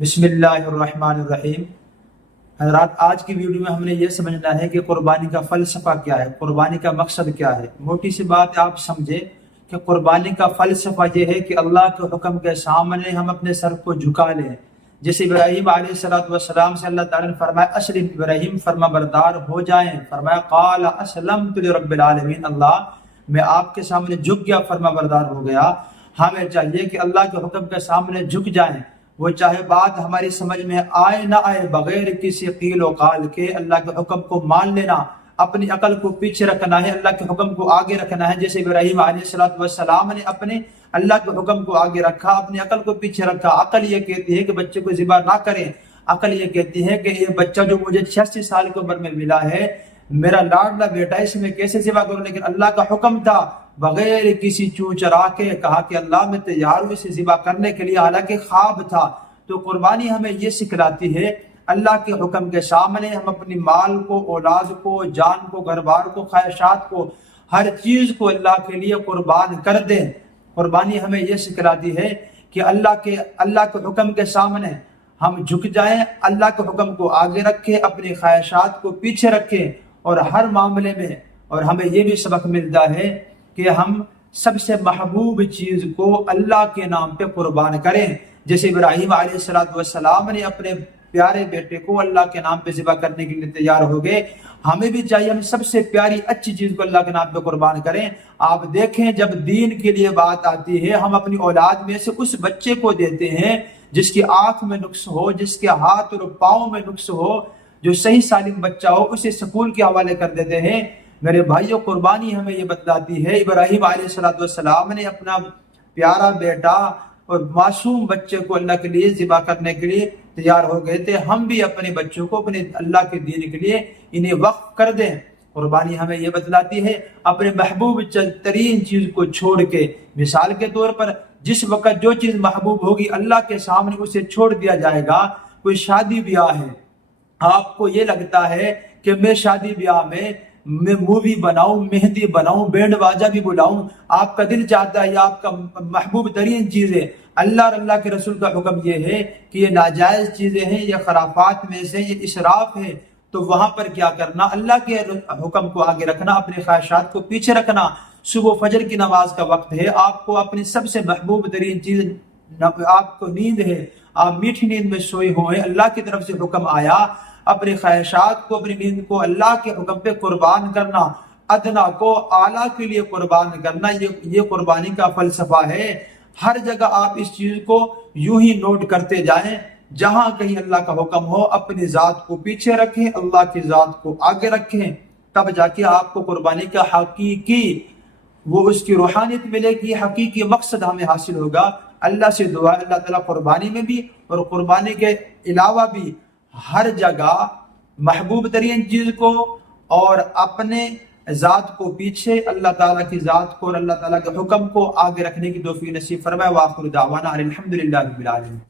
بسم اللہ الرحمن الرحیم۔ حضرات، آج کی ویڈیو میں ہم نے یہ سمجھنا ہے کہ قربانی کا فلسفہ کیا ہے، قربانی کا مقصد کیا ہے۔ موٹی سی بات آپ سمجھے کہ قربانی کا فلسفہ یہ ہے کہ اللہ کے حکم کے سامنے ہم اپنے سر کو جھکا لیں۔ جیسے ابراہیم علیہ السلام سے اللہ تعالیٰ نے فرمایا اسلم، ابراہیم فرما بردار ہو جائیں۔ فرمایا قال اسلمت لرب العالمین، اللہ میں آپ کے سامنے جھک گیا، فرما بردار ہو گیا۔ ہمیں چاہیے کہ اللہ کے حکم کے سامنے جھک جائیں، وہ چاہے بات ہماری سمجھ میں آئے نہ آئے، بغیر کسی قیل و قال کے اللہ کے حکم کو مان لینا، اپنی عقل کو پیچھے رکھنا ہے، اللہ کے حکم کو آگے رکھنا ہے۔ جیسے ابراہیم علیہ السلام نے اپنے اللہ کے حکم کو آگے رکھا، اپنی عقل کو پیچھے رکھا۔ عقل یہ کہتی ہے کہ بچے کو ذبح نہ کریں، عقل یہ کہتی ہے کہ یہ بچہ جو مجھے 86 سال کی عمر میں ملا ہے، میرا لاڈلا بیٹا، اس میں کیسے ذبح کروں؟ لیکن اللہ کا حکم تھا، بغیر کسی چوں چرا کے کہا کہ اللہ میں تیار ہوں اسے ذبح کرنے کے لیے، حالانکہ خواب تھا۔ تو قربانی ہمیں یہ سکھلاتی ہے اللہ کے حکم کے سامنے ہم اپنی مال کو، اولاد کو، جان کو، گھر بار کو، خواہشات کو، ہر چیز کو اللہ کے لیے قربان کر دیں۔ قربانی ہمیں یہ سکھلاتی ہے کہ اللہ کے حکم کے سامنے ہم جھک جائیں، اللہ کے حکم کو آگے رکھیں، اپنی خواہشات کو پیچھے رکھیں، اور ہر معاملے میں۔ اور ہمیں یہ بھی سبق ملتا ہے کہ ہم سب سے محبوب چیز کو اللہ کے نام پہ قربان کریں۔ جیسے ابراہیم علیہ السلام نے اپنے پیارے بیٹے کو اللہ کے نام پہ ذبح کرنے کے لیے تیار ہو گئے، ہمیں بھی چاہیے ہم سب سے پیاری اچھی چیز کو اللہ کے نام پہ قربان کریں۔ آپ دیکھیں جب دین کے لیے بات آتی ہے، ہم اپنی اولاد میں سے اس بچے کو دیتے ہیں جس کی آنکھ میں نقص ہو، جس کے ہاتھ اور پاؤں میں نقص ہو، جو صحیح سالم بچہ ہو، اسے سکول کے حوالے کر دیتے ہیں۔ میرے بھائیوں، قربانی ہمیں یہ بتلاتی ہے، ابراہیم علیہ السلام نے اپنا پیارا بیٹا اور معصوم بچے کو اللہ کے لیے ذبح کرنے کے لیے تیار ہو گئے تھے۔ ہم بھی اپنے بچوں کو اپنے اللہ کے دین کے لیے انہیں وقف کر دیں۔ قربانی ہمیں یہ بتلاتی ہے اپنے محبوب ترین چیز کو چھوڑ کے، مثال کے طور پر جس وقت جو چیز محبوب ہوگی اللہ کے سامنے اسے چھوڑ دیا جائے گا۔ کوئی شادی بیاہ ہے، آپ کو یہ لگتا ہے کہ میں شادی بیاہ میں مووی بناؤں، مہندی بناؤں، بینڈ باجا بھی بلاؤں، آپ کا دل چاہتا ہے، یہ آپ کا محبوب ترین چیز ہے۔ اللہ اور اللہ کے رسول کا حکم یہ ہے کہ یہ ناجائز چیزیں ہیں، یہ خرافات میں سے، یہ اسراف ہے۔ تو وہاں پر کیا کرنا؟ اللہ کے حکم کو آگے رکھنا، اپنے خواہشات کو پیچھے رکھنا۔ صبح فجر کی نماز کا وقت ہے، آپ کو اپنی سب سے محبوب ترین چیز، آپ کو نیند ہے، آپ میٹھی نیند میں سوئے ہوئے، اللہ کی طرف سے حکم آیا، اپنی خواہشات کو، اپنی نیند کو اللہ کے حکم پہ قربان کرنا، ادنا کو اعلیٰ کے لیے قربان کرنا، یہ قربانی کا فلسفہ ہے۔ ہر جگہ آپ اس چیز کو یوں ہی نوٹ کرتے جائیں، جہاں کہیں اللہ کا حکم ہو اپنی ذات کو پیچھے رکھیں، اللہ کی ذات کو آگے رکھیں، تب جا کے آپ کو قربانی کا حقیقی وہ اس کی روحانیت ملے گی، حقیقی مقصد ہمیں حاصل ہوگا۔ اللہ سے دعا اللہ تعالیٰ قربانی میں بھی اور قربانی کے علاوہ بھی ہر جگہ محبوب ترین چیز کو اور اپنے ذات کو پیچھے، اللہ تعالیٰ کی ذات کو اور اللہ تعالیٰ کے حکم کو آگے رکھنے کی توفیق نصیب فرمائے۔ وآخر دعوانا الحمدللہ رب العالمین۔